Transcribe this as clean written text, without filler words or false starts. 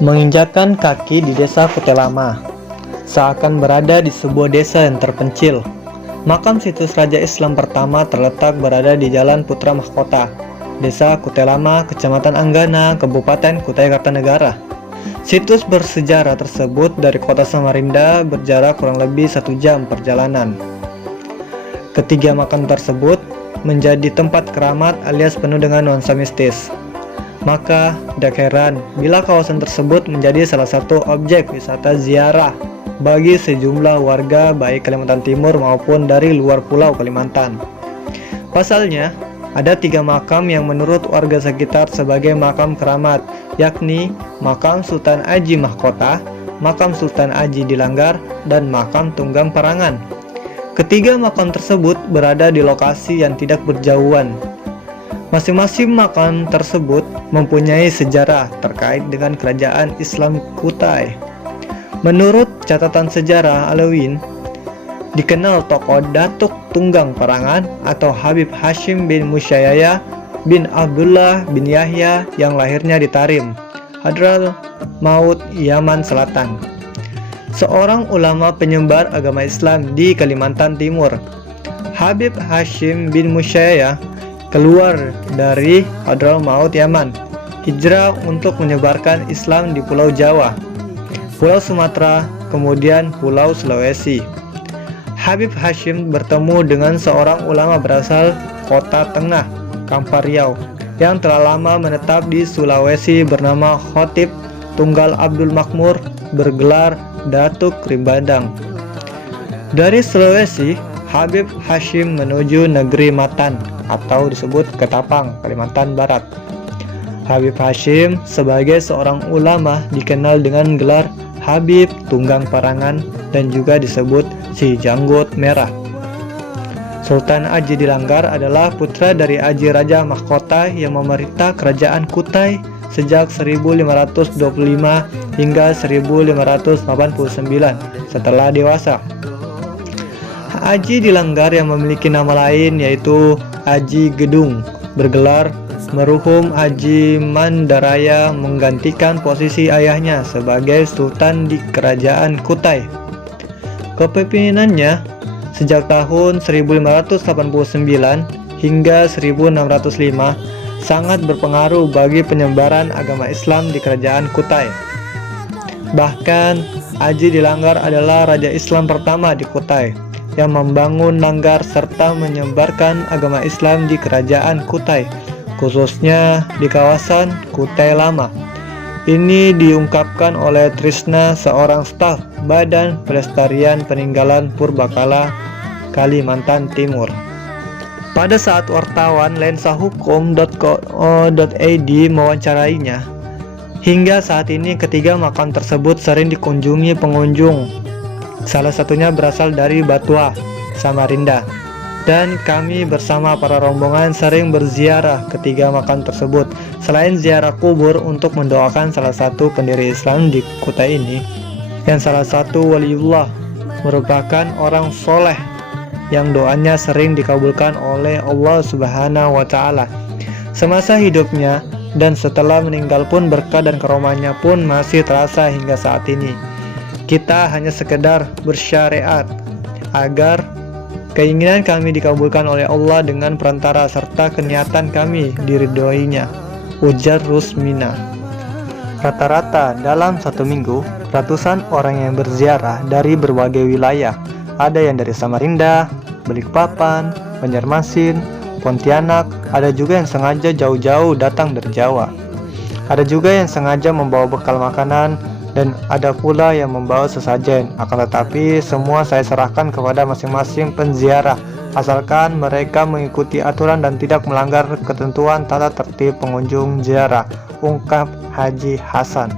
Menginjakkan kaki di desa Kutai Lama, seakan berada di sebuah desa yang terpencil. Makam situs Raja Islam pertama terletak berada di Jalan Putra Mahkota, Desa Kutai Lama, Kecamatan Anggana, Kabupaten Kutai Kartanegara. Situs bersejarah tersebut dari kota Samarinda berjarak kurang lebih 1 jam perjalanan. Ketiga makam tersebut menjadi tempat keramat alias penuh dengan nuansa mistis. Maka tidak heran bila kawasan tersebut menjadi salah satu objek wisata ziarah bagi sejumlah warga baik Kalimantan Timur maupun dari luar pulau Kalimantan. Pasalnya, ada 3 makam yang menurut warga sekitar sebagai makam keramat, yakni makam Sultan Aji Mahkota, makam Sultan Aji Dilanggar, dan makam Tunggang Parangan. Ketiga makam tersebut berada di lokasi yang tidak berjauhan. Masing-masing makam tersebut mempunyai sejarah terkait dengan kerajaan Islam Kutai. Menurut catatan sejarah Alawin, dikenal tokoh Datuk Tunggang Parangan atau Habib Hashim bin Musyayaya bin Abdullah bin Yahya yang lahirnya di Tarim, Hadramaut, Yaman Selatan. Seorang ulama penyebar agama Islam di Kalimantan Timur. Habib Hashim bin Musyayaya keluar dari Hadramaut, Yaman, hijrah untuk menyebarkan Islam di Pulau Jawa, Pulau Sumatera, kemudian Pulau Sulawesi. Habib Hashim bertemu dengan seorang ulama berasal Kota Tengah, Kampar Riau, yang telah lama menetap di Sulawesi bernama Khotib Tunggal Abdul Makmur, bergelar Datuk Ribandang. Dari Sulawesi, Habib Hashim menuju negeri Matan atau disebut Ketapang, Kalimantan Barat. Habib Hashim sebagai seorang ulama dikenal dengan gelar Habib Tunggang Parangan dan juga disebut Si Janggut Merah. Sultan Aji Dilanggar adalah putra dari Aji Raja Mahkota yang memerintah kerajaan Kutai sejak 1525 hingga 1589 setelah dewasa. Aji Dilanggar yang memiliki nama lain yaitu Aji Gedung, bergelar merhum Aji Mandaraya, menggantikan posisi ayahnya sebagai sultan di kerajaan Kutai. Kepemimpinannya sejak tahun 1589 hingga 1605 sangat berpengaruh bagi penyebaran agama Islam di kerajaan Kutai. Bahkan Aji Dilanggar adalah raja Islam pertama di Kutai yang membangun langgar serta menyebarkan agama Islam di kerajaan Kutai, khususnya di kawasan Kutai Lama. Ini diungkapkan oleh Trisna, seorang staf Badan Pelestarian Peninggalan Purbakala Kalimantan Timur. Pada saat wartawan lensahukum.co.id mewawancarainya, hingga saat ini ketiga makam tersebut sering dikunjungi pengunjung. Salah satunya berasal dari Batua, Samarinda, dan kami bersama para rombongan sering berziarah ketiga makam tersebut. Selain ziarah kubur untuk mendoakan salah satu pendiri Islam di Kutai ini, yang salah satu waliullah merupakan orang soleh yang doanya sering dikabulkan oleh Allah Subhanahu wa Ta'ala semasa hidupnya, dan setelah meninggal pun berkah dan karomahnya pun masih terasa hingga saat ini. Kita hanya sekedar bersyariat agar keinginan kami dikabulkan oleh Allah dengan perantara serta keniatan kami diridhoinya, ujar Rusmina. Rata-rata dalam 1 minggu, ratusan orang yang berziarah dari berbagai wilayah. Ada yang dari Samarinda, Balikpapan, Banjarmasin, Pontianak, ada juga yang sengaja jauh-jauh datang dari Jawa. Ada juga yang sengaja membawa bekal makanan, dan ada pula yang membawa sesajen. Akan tetapi semua saya serahkan kepada masing-masing penziarah, asalkan mereka mengikuti aturan dan tidak melanggar ketentuan tata tertib pengunjung ziarah, ungkap Haji Hasan.